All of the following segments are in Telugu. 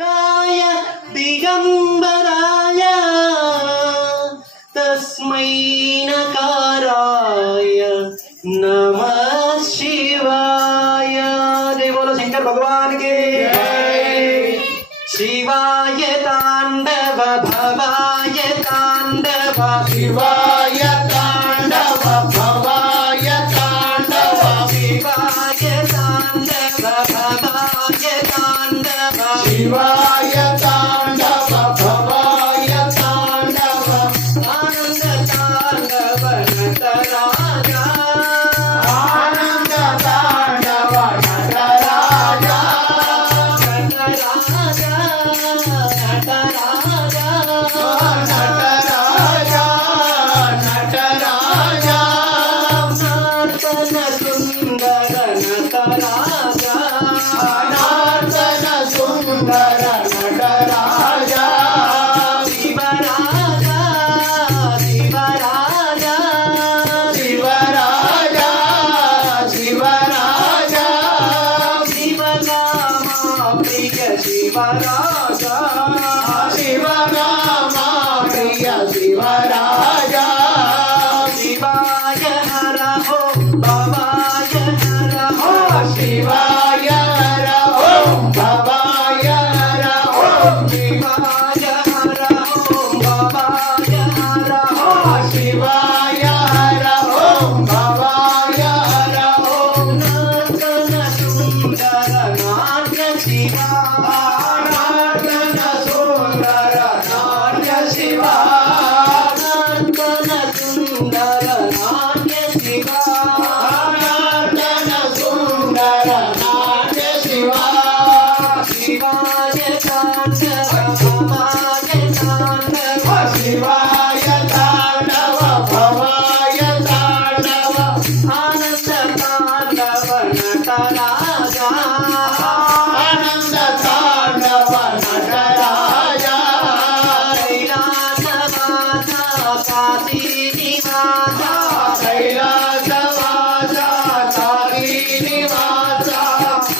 य दिगम्बराय तस्मै नकाराय नमः शिवाय देवोलो शङ्कर भगवान् के शिवाय ताण्डव भवाय ताण्डव शिवाय ताण्डव भवा Bye. Uh -huh.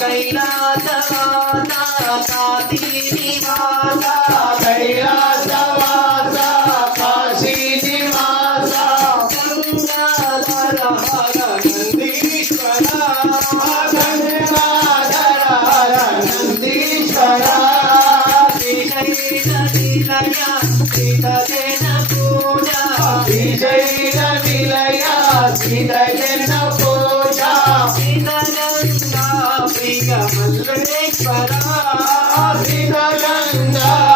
కైలాసవాస కాశీ నివాస కైలాసవాస కాశీ నివాస గంగాధర హర నందీశ్వర గంగాధర హర నందీశ్వర విజయ నిలయ సీత పూజ విజయ నిలయ సీత సీతారామ సీతారామ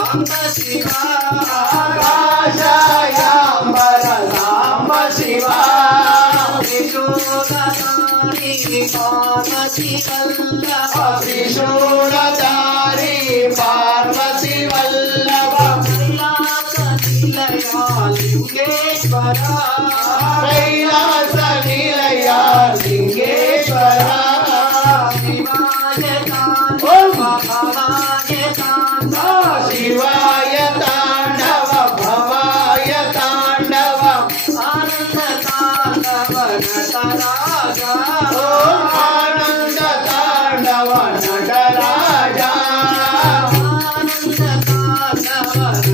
సాంబ శివ ఆకాశయాంబర సాంబ శివ త్రిశూలధారి పార్వతి వల్లభ త్రిశూలధారి పార్వతి వల్లభ కైలాస నిలయ లింగేశ్వర కైలాస నిలయ